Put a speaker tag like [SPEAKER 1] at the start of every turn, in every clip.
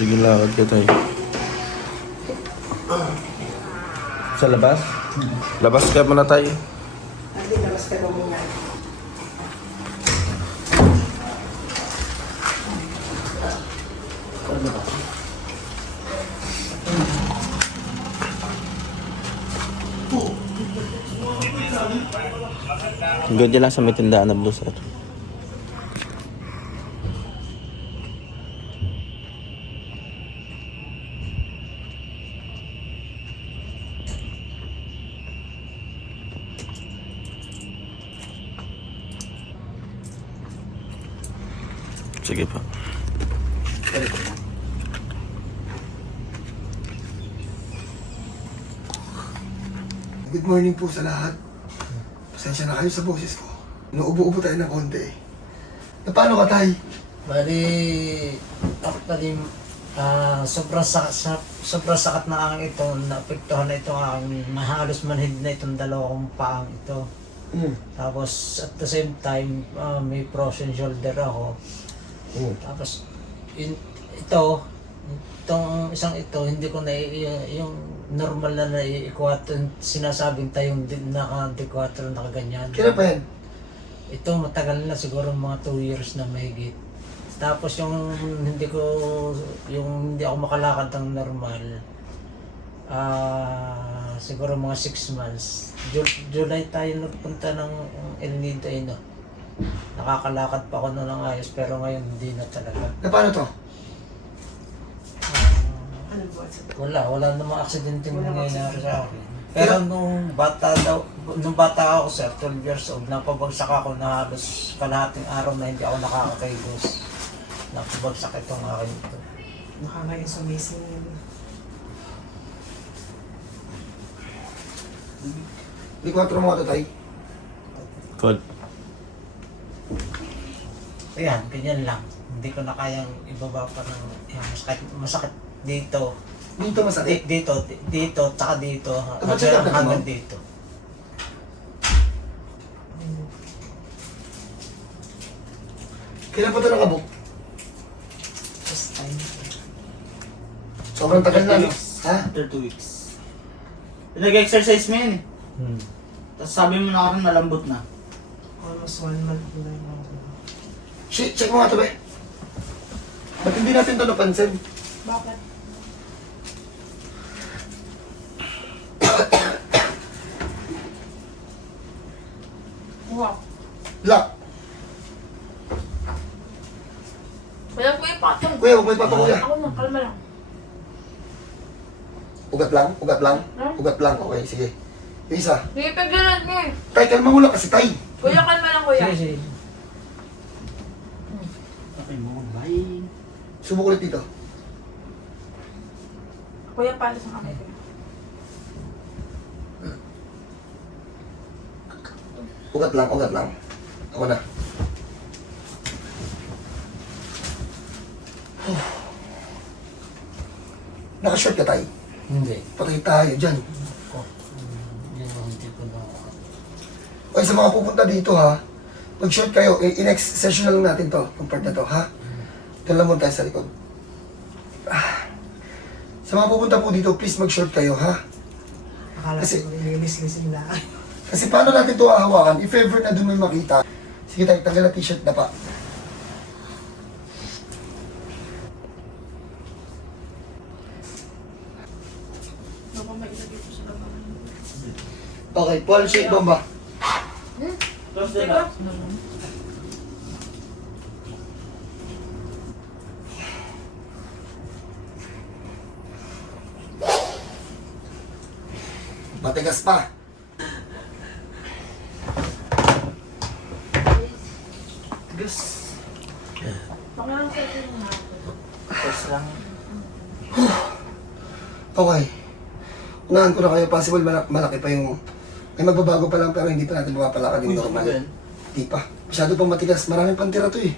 [SPEAKER 1] Sige, lakad ka tayo. Sa labas? Labas ka muna tayo.
[SPEAKER 2] Hindi, labas ka muna.
[SPEAKER 1] Ganyan lang sa may tindahan ng blue, sir. Sige pa.
[SPEAKER 3] Good morning po sa lahat. Pasensya na kayo sa boses ko. Nauubo-ubo tayo ng konti. Na paano ka, Tay?
[SPEAKER 4] Bali, actually, ah sobrang sakat, sa, sobrang sakat na ang ito, naapektuhan na ito ang mahalos manhid na itong dalawang paang ito.
[SPEAKER 3] Mm.
[SPEAKER 4] Tapos at the same time, ah, may frozen shoulder ako.
[SPEAKER 3] Mm.
[SPEAKER 4] Tapos in, ito, itong isang ito, hindi ko na yung normal na naiikwat, sinasabing tayong di- naka-dequatro, nakaganyan.
[SPEAKER 3] Kailan pa yan?
[SPEAKER 4] Ito matagal na siguro mga 2 years na mahigit. Tapos yung hindi ko yung hindi ako makalakad ng normal ah siguro mga 6 months. Ju- July tayo nagpunta ng El Nido eh, no? Nakakalakad pa ako noon ng ayos pero ngayon hindi na talaga.
[SPEAKER 3] Na paano to?
[SPEAKER 2] Ano ba? Sa
[SPEAKER 4] Wala, wala namang aksidente
[SPEAKER 2] Wala
[SPEAKER 4] nangyayari sa akin. Pero nung bata daw, nung bata ako sir, 12 years old, napabagsak ako na halos kalahating araw na hindi ako nakakakaigos. Napabagsak itong akin ito.
[SPEAKER 2] Baka ngayon sumising.
[SPEAKER 3] Di kwatro mo ka to, Tay.
[SPEAKER 4] Ayan, ganyan lang. Hindi ko na kayang ibaba pa ng yan, masakit, masakit dito.
[SPEAKER 3] Dito masakit.
[SPEAKER 4] Di, dito, di- dito, tsaka dito.
[SPEAKER 3] Check up
[SPEAKER 4] Hanggang, dito.
[SPEAKER 3] Kailan pa ito nakabuk?
[SPEAKER 2] First time.
[SPEAKER 3] Sobrang tagal na, no? Ha?
[SPEAKER 5] After two weeks. Nag-exercise mo yun eh.
[SPEAKER 4] Hmm.
[SPEAKER 5] Tapos sabi mo na rin malambot na.
[SPEAKER 2] Almost one month na yun.
[SPEAKER 3] Shit, check mo nga to, be. Ba't hindi natin ito napansin?
[SPEAKER 2] Bakit?
[SPEAKER 6] Wow.
[SPEAKER 3] Lock.
[SPEAKER 6] Wala ko yung patong.
[SPEAKER 3] Kuya, huwag mo ipapa, kuya.
[SPEAKER 6] Ako na, kalma lang.
[SPEAKER 3] Ugat lang, ugat lang.
[SPEAKER 6] Ha?
[SPEAKER 3] Ugat lang, okay, sige. Yung isa.
[SPEAKER 6] Sige, paglalan mo eh.
[SPEAKER 3] Tay, kalma mo lang kasi, Tay.
[SPEAKER 6] Kuya, kalma lang kuya.
[SPEAKER 4] Sige, sige.
[SPEAKER 5] Okay mo, bye.
[SPEAKER 3] Subok ulit dito.
[SPEAKER 6] Kuya, palos ang kamay ko.
[SPEAKER 3] Ugat lang, ugat lang. Ako na. Nakashort ka, Tay.
[SPEAKER 4] Hindi.
[SPEAKER 3] Patay tayo dyan.
[SPEAKER 4] Ko. Hindi mo, hindi ko na.
[SPEAKER 3] Okay, sa mga pupunta dito ha, mag-short kayo. I- I-next session na lang natin to, part na to, ha? Doon lang muna tayo sa likod. Ah. Sa mga pupunta po dito, please mag-short kayo, ha?
[SPEAKER 2] Akala
[SPEAKER 3] Kasi-
[SPEAKER 2] ko nililis-lisin na.
[SPEAKER 3] Kasi paano natin to hahawakan? If ever na doon may makita, sige tayo, tanggal na t-shirt na pa.
[SPEAKER 6] Baka may ilagay ko sa labanan.
[SPEAKER 3] Okay, Paul, shake bomba.
[SPEAKER 5] The
[SPEAKER 6] Teka.
[SPEAKER 3] Matigas pa.
[SPEAKER 5] Gus.
[SPEAKER 6] Baka lang sa ito na.
[SPEAKER 5] Test lang.
[SPEAKER 3] Okay. Unahan ko na kayo, possible malaki, malaki pa yung... May magbabago pa lang pero hindi pa natin mapapalakad yung normal. Hindi pa. Masyado pang matigas. Maraming pantira to eh.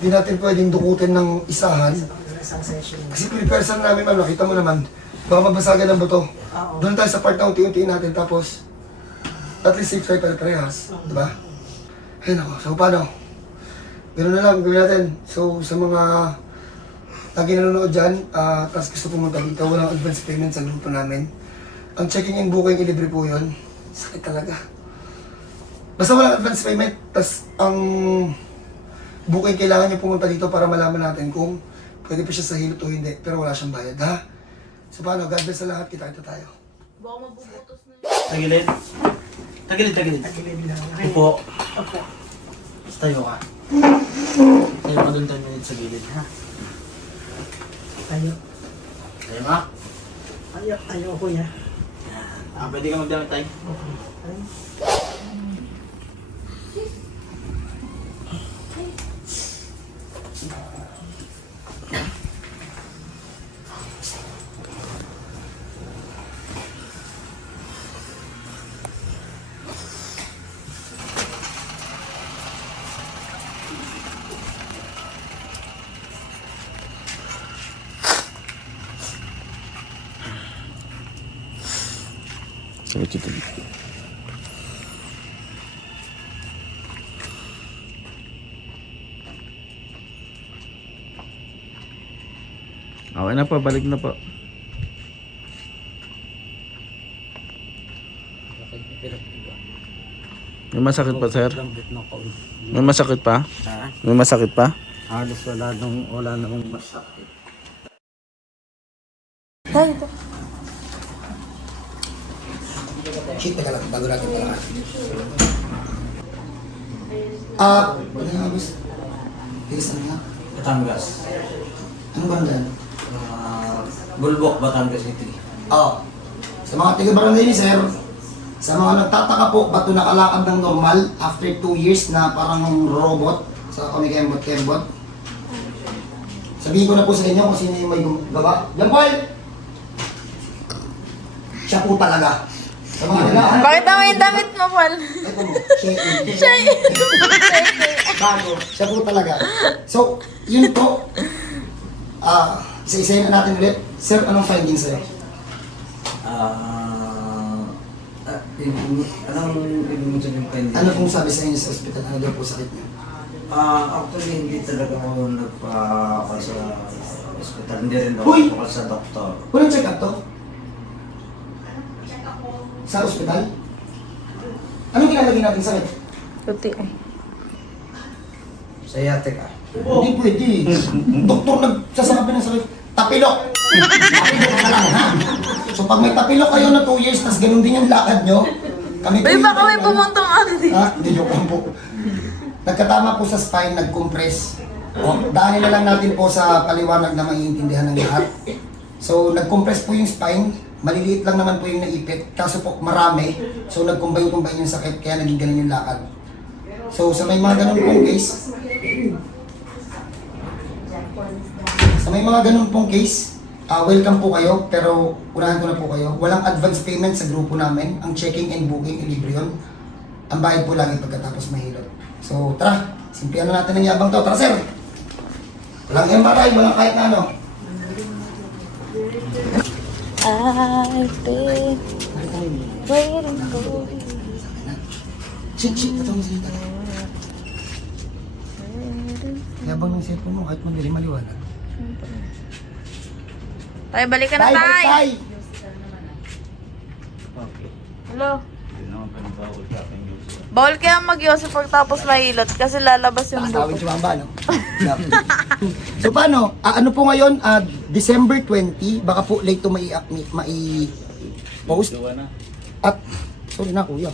[SPEAKER 3] Hindi natin pwedeng dukutin ng isahan.
[SPEAKER 2] Sa isang session.
[SPEAKER 3] Kasi prepare sa namin ma'am, nakita mo naman. Baka mabasagan ng buto.
[SPEAKER 2] Oo.
[SPEAKER 3] Doon tayo sa part na unti-untiin natin tapos at least safe tayo pare-parehas. Di ba? Ayun ako. So paano? Ganun na lang gawin natin. So sa mga
[SPEAKER 7] lagi nanonood dyan, ah, tapos gusto pumunta dito, walang advance payment sa grupo namin. Ang checking in booking, ilibre po yun. Sakit talaga. Basta walang advance payment, tapos ang booking kailangan niyo pumunta dito para malaman natin kung pwede pa siya sa hilot o hindi, pero wala siyang bayad, ha? So paano, God bless sa lahat, kita-kita tayo.
[SPEAKER 6] Baka mabubutos na yun.
[SPEAKER 5] Tagilid. Tagilid, tagilid.
[SPEAKER 2] Tagilid lang.
[SPEAKER 5] Upo.
[SPEAKER 2] Opo.
[SPEAKER 5] Tapos tayo ka. Tayo ka dun 10 minutes sa gilid, ha?
[SPEAKER 2] Tayo.
[SPEAKER 5] Tayo ka.
[SPEAKER 2] Tayo. Tayo, kuya.
[SPEAKER 5] Ah, pwede ka magdamit tayo.
[SPEAKER 1] Sakit ito. Okay na po, balik na po. May masakit pa, sir? May masakit pa?
[SPEAKER 4] Ha?
[SPEAKER 1] May masakit pa?
[SPEAKER 4] Halos wala nung, wala namang masakit.
[SPEAKER 7] Shit, teka lang, bago natin pala. Ah, ano nga, boss? Tigas ano nga?
[SPEAKER 4] Batangas.
[SPEAKER 7] Anong barangay yan?
[SPEAKER 4] Uh, Bulbok, Batangas City.
[SPEAKER 7] Oo. Sa mga taga-barangay ni sir, sa mga nagtataka po, ba't nakalakad ng normal after 2 years na parang robot sa kumikembot-kembot? Sabihin ko na po sa inyo kung sino yung may gumagawa. Yan Paul! Siya po talaga. Sa mga naghahanap.
[SPEAKER 8] Bakit naman yung damit mo, Paul?
[SPEAKER 7] Ito mo, siya yung- Bago. Siya po talaga. So, yun po. Ah, isa-isayin na natin ulit. Sir, anong findings sa'yo?
[SPEAKER 4] Ah, ah, ibig- anong ibig mo sabihin pa hindi?
[SPEAKER 7] Ano pong sabi sa inyo sa ospital? Ano daw po sakit niyo?
[SPEAKER 4] Ah, actually, hindi talaga ako nagpa-call sa hospital. Hindi rin ako
[SPEAKER 7] Uy!
[SPEAKER 4] nagpa-call sa doktor.
[SPEAKER 7] Walang check up to? Sa ospital? Anong kinalagay natin sakit?
[SPEAKER 8] Puti eh.
[SPEAKER 4] Sciatica.
[SPEAKER 7] Hindi pwede. Doktor nagsasabi ng sakit. Tapilok! Tapilok ka lang, ha? So pag may tapilok kayo na 2 years, tas ganun din yung lakad nyo, kami
[SPEAKER 8] Uy, baka may pumuntong andi.
[SPEAKER 7] Ha? Hindi joke lang po. Nagkatama po sa spine, nag-compress. O, daanin na lang natin po sa paliwanag na maiintindihan ng lahat. So, nag-compress po yung spine. Maliliit lang naman po yung naipit. Kaso po, marami. So, nag-combine-combine yung sakit, kaya naging ganun yung lakad. So, sa may mga ganun pong case, sa may mga ganun pong case, ah, welcome po kayo, pero unahan ko na po kayo. Walang advance payment sa grupo namin. Ang checking and booking, libre yun. Ang bayad po lang pagkatapos mahilot. So, tara, simplihan na natin ang yabang to. Tara, sir! Walang MRI, walang kahit na ano.
[SPEAKER 8] I've been waiting for you.
[SPEAKER 7] Shit, shit, mo salita. Yabang ng cellphone mo, kahit madilim, maliwanag.
[SPEAKER 8] Tay, balik ka na,
[SPEAKER 7] Tay,
[SPEAKER 8] tay.
[SPEAKER 7] tay!
[SPEAKER 8] Hello. Bawal kaya mag-yosef pagtapos mahilot kasi lalabas yung buko.
[SPEAKER 7] si Mamba, no? so paano? Ah, ano po ngayon? Ah, December 20, baka po late to mai mai-post. At, sorry na kuya.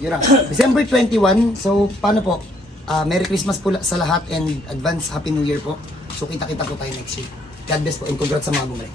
[SPEAKER 7] Yun na. December 21, so paano po? Ah, Merry Christmas po sa lahat and advance Happy New Year po. So kita-kita po tayo next year. God bless po and congrats sa mga bumalik.